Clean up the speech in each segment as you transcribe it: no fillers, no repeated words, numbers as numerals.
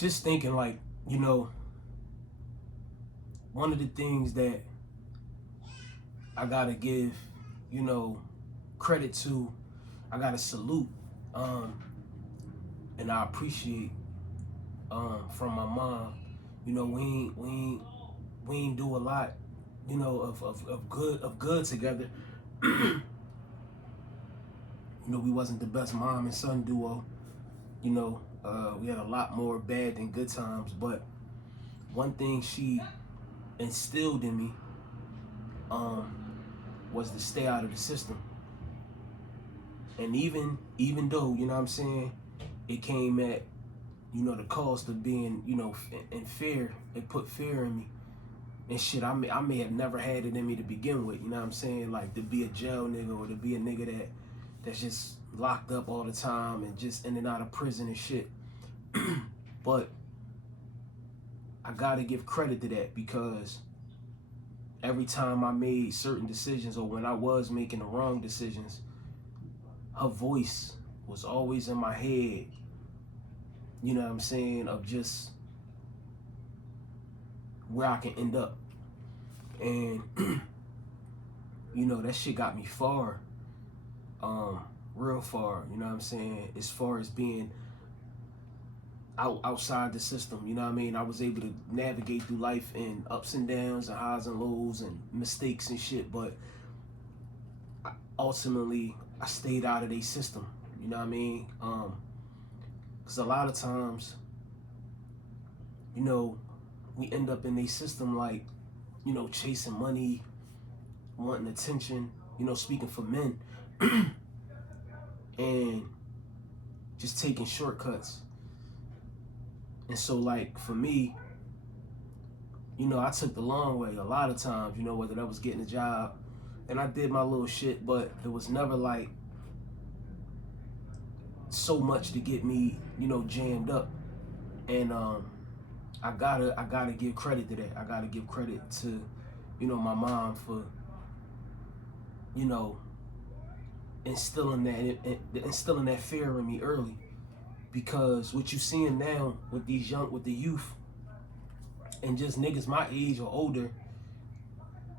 just thinking like, you know, one of the things that I gotta give, you know, credit to, I gotta salute, um, and I appreciate from my mom. You know, we ain't do a lot, you know, of good together. You know, we wasn't the best mom and son duo. You know, we had a lot more bad than good times. But one thing she instilled in me um, was to stay out of the system. And even though, you know what I'm saying, it came at, you know, the cost of being, you know, in fear. It put fear in me. And shit, I may have never had it in me to begin with, you know what I'm saying? Like to be a jail nigga or to be a nigga that's just locked up all the time and just in and out of prison and shit. But I gotta give credit to that because every time I made certain decisions or when I was making the wrong decisions, her voice was always in my head, you know what I'm saying, of just where I can end up. And, you know, that shit got me far, real far, you know what I'm saying, as far as being outside the system, you know what I mean? I was able to navigate through life in ups and downs and highs and lows and mistakes and shit, but ultimately I stayed out of their system, you know what I mean? Because a lot of times, you know, we end up in their system like, you know, chasing money, wanting attention, you know, speaking for men, and just taking shortcuts. And so, like, for me, you know, I took the long way a lot of times, you know, whether that was getting a job, and I did my little shit, but it was never like so much to get me, you know, jammed up. And I gotta give credit to that. I gotta give credit to, you know, my mom for, you know, instilling that fear in me early. Because what you seeing now with with the youth and just niggas my age or older,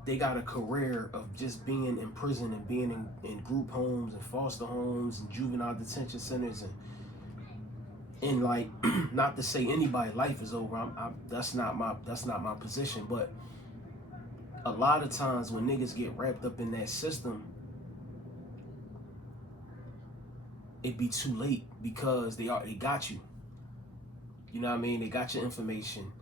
they got a career of just being in prison and being in group homes and foster homes and juvenile detention centers and like not to say anybody's life is over. That's not my position, but a lot of times when niggas get wrapped up in that system, it be too late because they got you. You know what I mean? They got your information.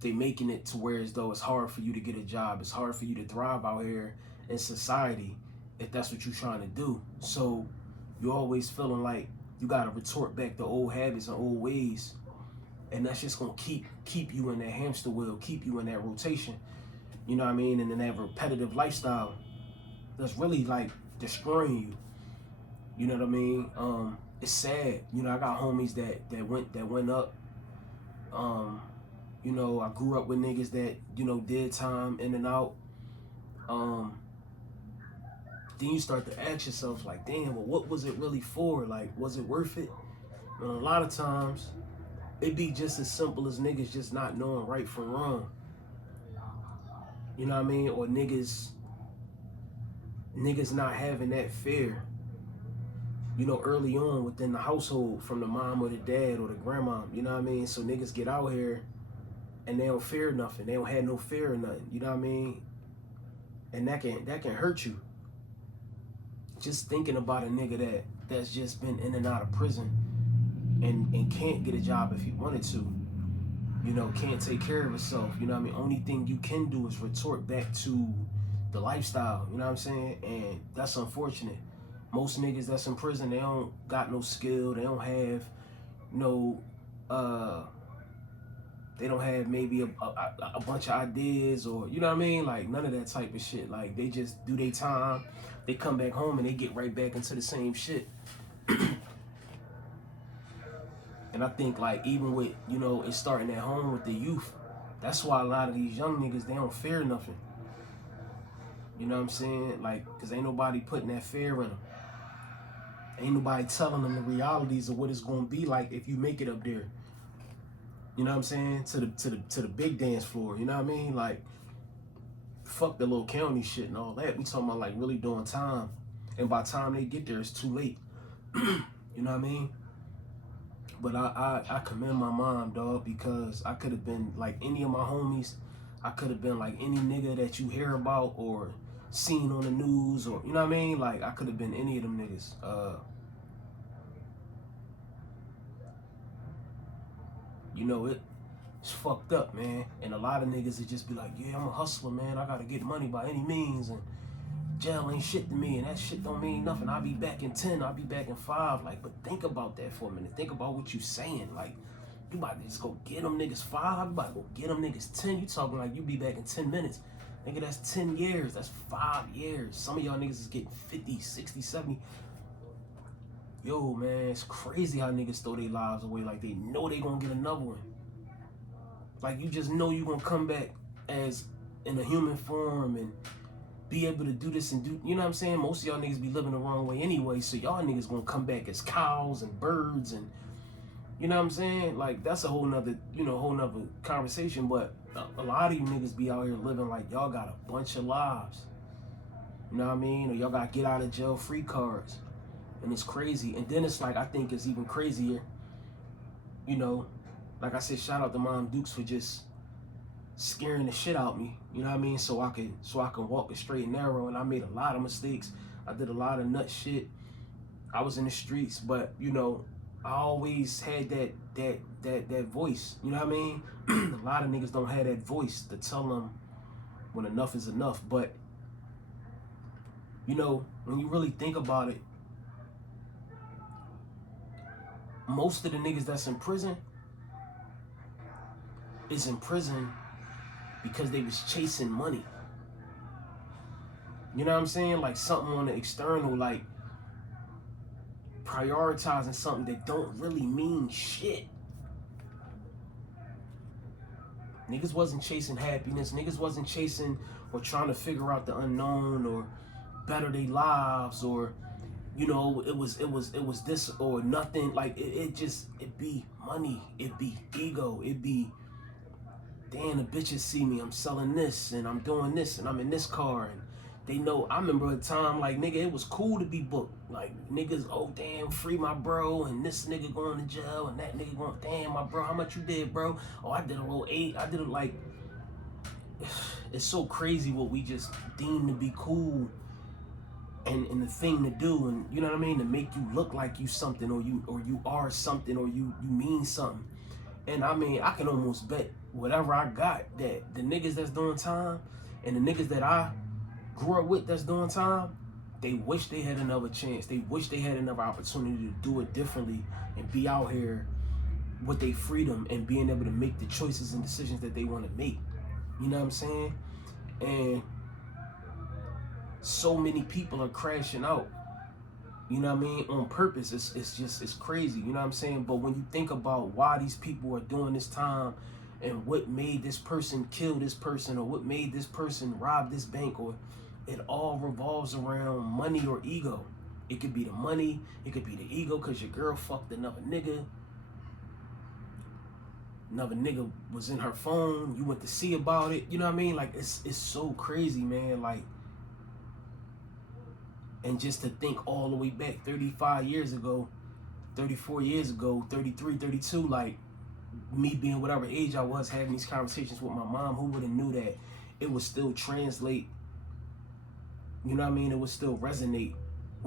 They making it to where as though it's hard for you to get a job. It's hard for you to thrive out here in society if that's what you're trying to do. So you're always feeling like you gotta retort back to old habits and old ways, and that's just gonna keep you in that hamster wheel, keep you in that rotation. You know what I mean? And in that repetitive lifestyle that's really like destroying you. You know what I mean? It's sad. You know, I got homies that went up. You know, I grew up with niggas that, you know, did time in and out. Um, then you start to ask yourself, like, damn, well, what was it really for? Like, was it worth it? And a lot of times, it be just as simple as niggas just not knowing right from wrong. You know what I mean? Or niggas not having that fear, you know, early on within the household from the mom or the dad or the grandma, you know what I mean? So niggas get out here and they don't fear nothing. They don't have no fear or nothing, you know what I mean? And that can hurt you. Just thinking about a nigga that's just been in and out of prison and can't get a job if he wanted to, you know, can't take care of himself, you know what I mean? Only thing you can do is retort back to the lifestyle, you know what I'm saying? And that's unfortunate. Most niggas that's in prison, they don't got no skill, they don't have no, they don't have maybe a bunch of ideas or, you know what I mean? Like none of that type of shit. Like they just do their time, they come back home and they get right back into the same shit. And I think like even with, you know, it's starting at home with the youth, that's why a lot of these young niggas, they don't fear nothing. You know what I'm saying? Like, cause ain't nobody putting that fear in them. Ain't nobody telling them the realities of what it's gonna be like if you make it up there. You know what I'm saying? To the big dance floor. You know what I mean? Like, fuck the little county shit and all that. We talking about like really doing time. And by the time they get there, it's too late. You know what I mean? But I commend my mom, dog, because I could have been like any of my homies. I could have been like any nigga that you hear about or seen on the news, or you know what I mean? Like I could have been any of them niggas. You know, it's fucked up, man. And a lot of niggas would just be like, yeah, I'm a hustler, man. I gotta get money by any means, and jail ain't shit to me, and that shit don't mean nothing. I'll be back in 10, I'll be back in 5. Like, but think about that for a minute. Think about what you saying. Like, you about to just go get them niggas 5, you about to go get them niggas 10. You talking like you be back in 10 minutes. Nigga, that's 10 years. That's 5 years. Some of y'all niggas is getting 50, 60, 70. Yo, man, it's crazy how niggas throw their lives away like they know they gonna get another one. Like, you just know you gonna come back as in a human form and be able to do this and do, you know what I'm saying? Most of y'all niggas be living the wrong way anyway, so y'all niggas gonna come back as cows and birds and, you know what I'm saying? Like, that's a whole nother, whole nother conversation, but a lot of you niggas be out here living like y'all got a bunch of lives. You know what I mean? Or y'all got get out of jail free cards. And it's crazy. And then it's like, I think it's even crazier, like I said, shout out to Mom Dukes for just scaring the shit out me, you know what I mean? So I can walk a straight and narrow. And I made a lot of mistakes. I did a lot of nut shit. I was in the streets, but I always had that voice, you know what I mean? A lot of niggas don't have that voice to tell them when enough is enough. But when you really think about it, most of the niggas that's in prison is in prison because they was chasing money. You know what I'm saying? Like something on the external, like prioritizing something that don't really mean shit. Niggas wasn't chasing happiness. Niggas wasn't chasing or trying to figure out the unknown or better their lives, or it was this or nothing. Like it be money, it be ego, it be, damn, the bitches see me, I'm selling this and I'm doing this and I'm in this car, and they know. I remember a time like, nigga, it was cool to be booked. Like niggas, oh damn, free my bro, and this nigga going to jail, and that nigga going, damn, my bro, how much you did, bro? Oh, I did a little 8. I did it. Like, it's so crazy what we just deem to be cool and the thing to do, and you know what I mean, to make you look like you something, or you are something, or you mean something. And I mean, I can almost bet whatever I got that the niggas that's doing time and the niggas that I grew up with that's doing time, they wish they had another chance. They wish they had another opportunity to do it differently and be out here with their freedom and being able to make the choices and decisions that they want to make. You know what I'm saying? And so many people are crashing out, you know what I mean, on purpose. It's crazy, you know what I'm saying? But when you think about why these people are doing this time and what made this person kill this person, or what made this person rob this bank, or it all revolves around money or ego. It could be the money, it could be the ego because your girl fucked another nigga was in her phone, you went to see about it, you know what I mean? Like, it's so crazy, man. Like, and just to think all the way back 35 years ago, 34 years ago, 33, 32, like me being whatever age I was, having these conversations with my mom, who would have knew that it would still translate, you know what I mean? It would still resonate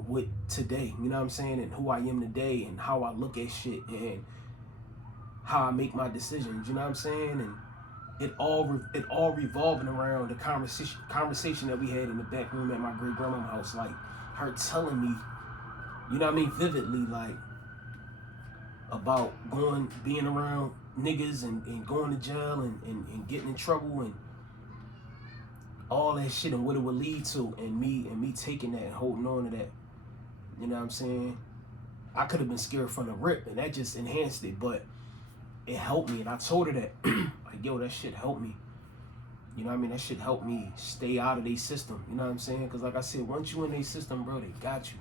with today, you know what I'm saying? And who I am today, and how I look at shit, and how I make my decisions, you know what I'm saying? And it all revolving around the conversation that we had in the back room at my great grandma's house. Like, her telling me, you know what I mean, vividly, like, about being around niggas and going to jail and getting in trouble and all that shit, and what it would lead to, and me taking that and holding on to that. You know what I'm saying? I could have been scared from the rip, and that just enhanced it, but it helped me. And I told her that, like, yo, that shit helped me. You know what I mean? That shit helped me stay out of their system. You know what I'm saying? Because like I said, once you in their system, bro, they got you.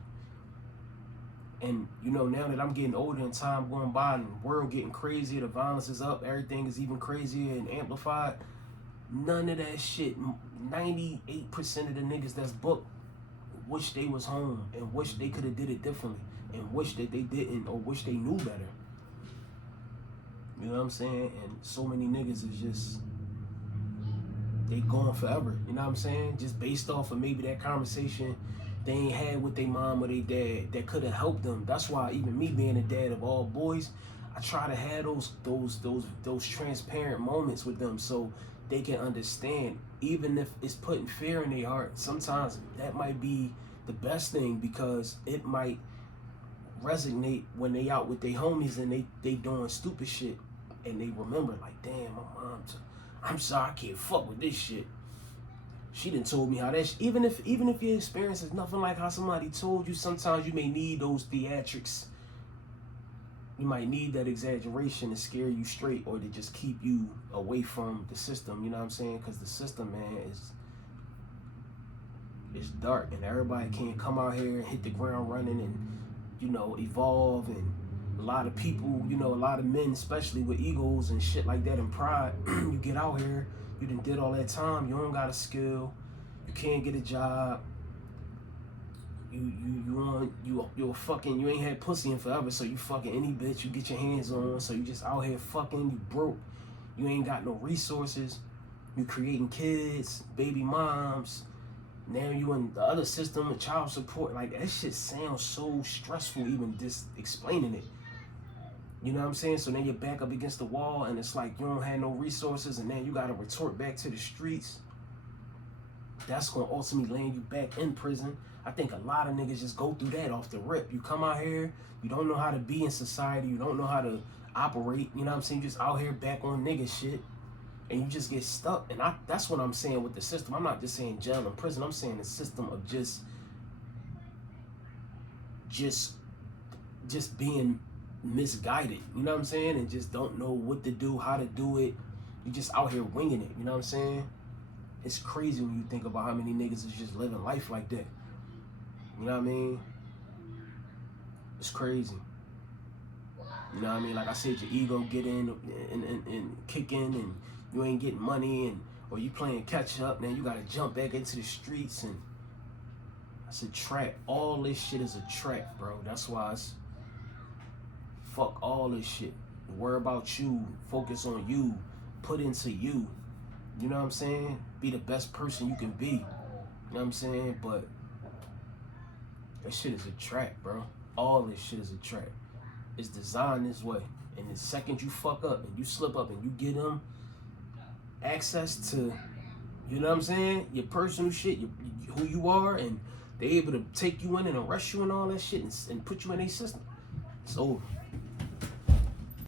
And, you know, now that I'm getting older and time going by and the world getting crazier, the violence is up, everything is even crazier and amplified, none of that shit, 98% of the niggas that's booked wish they was home and wish they could have did it differently and wish that they didn't or wish they knew better. You know what I'm saying? And so many niggas is just, they gone forever. You know what I'm saying? Just based off of maybe that conversation they ain't had with their mom or their dad that could have helped them. That's why even me being a dad of all boys, I try to have those transparent moments with them so they can understand. Even if it's putting fear in their heart, sometimes that might be the best thing because it might resonate when they out with their homies and they doing stupid shit and they remember like, damn, my mom, I'm sorry, I can't fuck with this shit. She done told me how that even if your experience is nothing like how somebody told you, sometimes you may need those theatrics. You might need that exaggeration to scare you straight or to just keep you away from the system, you know what I'm saying? Because the system, man, is dark and everybody can't come out here and hit the ground running and, you know, evolve. And a lot of people, you know, a lot of men, especially with egos and shit like that and pride, you get out here, you done did all that time, you don't got a skill, you can't get a job, you fucking, you ain't had pussy in forever, so you fucking any bitch you get your hands on, so you just out here fucking, you broke, you ain't got no resources, you creating kids, baby moms, now you in the other system with child support. Like, that shit sounds so stressful even just explaining it. You know what I'm saying? So then you're back up against the wall and it's like you don't have no resources and then you gotta retort back to the streets. That's gonna ultimately land you back in prison. I think a lot of niggas just go through that off the rip. You come out here, you don't know how to be in society, you don't know how to operate, you know what I'm saying? You just out here back on nigga shit and you just get stuck. And that's what I'm saying with the system. I'm not just saying jail and prison, I'm saying the system of just being misguided, you know what I'm saying? And just don't know what to do, how to do it. You just out here winging it, you know what I'm saying? It's crazy when you think about how many niggas is just living life like that. You know what I mean? It's crazy. You know what I mean? Like I said, your ego get in and kick in and you ain't getting money and or you playing catch up, then you gotta jump back into the streets and that's a trap. All this shit is a trap, bro. That's why it's fuck all this shit. Worry about you. Focus on you. Put into you. You know what I'm saying? Be the best person you can be. You know what I'm saying? But that shit is a trap, bro. All this shit is a trap. It's designed this way. And the second you fuck up and you slip up and you get them access to, you know what I'm saying? Your personal shit, who you are, and they able to take you in and arrest you and all that shit and put you in a system. It's over.